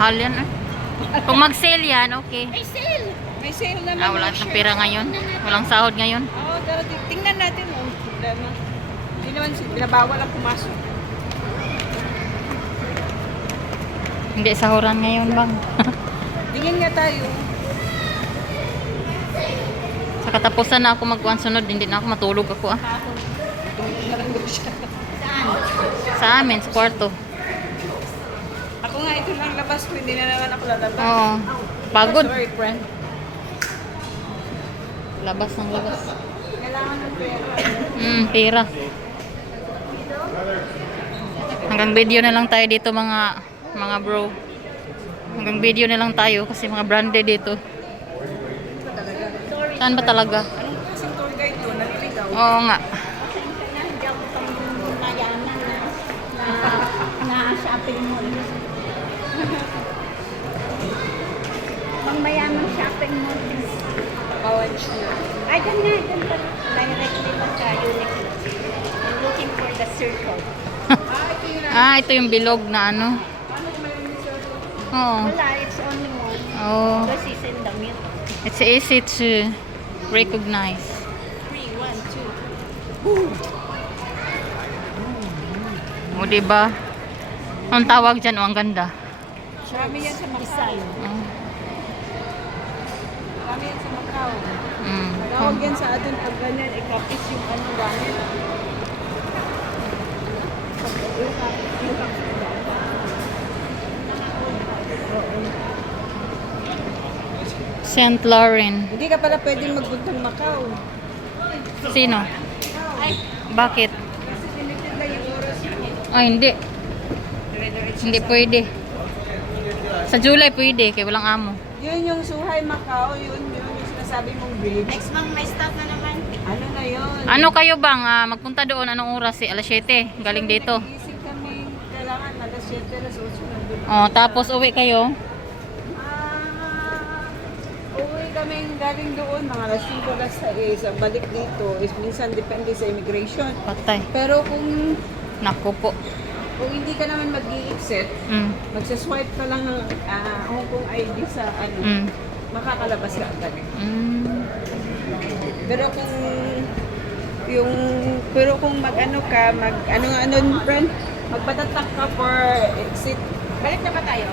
mahal yan eh. Kung mag-sale yan, okay. Ay, sale! May sale naman. Wala ng pera ngayon. Walang sahod ngayon. Oo, darating. Tingnan natin. Problema. Hindi naman, binabawal ang pumasok. Hindi sahuran ngayon, bang. Tingin nga tayo. Sa katapusan na ako magkuhan sunod, hindi na ako matulog ako ah. Sa amin, sa kwarto. Ako nga, ito lang labas ko. Hindi na naman ako lalabas. Oo. Pagod. Sorry, friend. Labas ng labas. Kailangan ng pera. Pera. Hanggang video na lang tayo dito mga bro. Hanggang video na lang tayo kasi mga branded dito. Saan ba talaga? Anong klaseng tour guide to? Naliligaw? Oo nga. Na shopping mall. Pangmayamang shopping mall. Bawal siya. Ay, dyan pala. Directly lang sa Uniqlo. I'm looking for the circle. Ito yung bilog na ano. Oo. Wala, it's only one. Oh. This is in the middle. It's easy to recognize. 3, 1, 2. O diba? Ang tawag dyan, ang ganda. Marami yan sa Macau. Design. Oh. Marami yan sa Macau. Mm. Tawag yan sa atin pag ganyan, ikapis yung ano gamit. St. Laurent. Hindi ka pala pwedeng magpuntang Macau. Sino? Bakit? Kasi limited lang yung oras mo. Ay, hindi. Dire-diretso Hindi sa- pwede. Sa July pwede, kaya walang amo. Yun yung Suhay Macau, yun yung sinasabi mong bridge. Next month, may start na naman. Ano na yun? Ano kayo bang magpunta doon? Anong oras? Alas 7. Galing dito. Nagising kami, kailangan alas 7, alas 8 nandun. Oh, tapos uwi kayo. Uwi kami galing doon, mga alas 5, alas 6. Ang balik dito is minsan depende sa immigration. Patay. Pero kung Naku po. hindi ka naman mag-i-exit, Mm. magsaswipe ka lang ng Hong Kong ID sa ano, Mm. makakalabas ka agad. Mm. Pero kung mag-ano ka, friend, magpatatak ka for exit. Balik na ba tayo?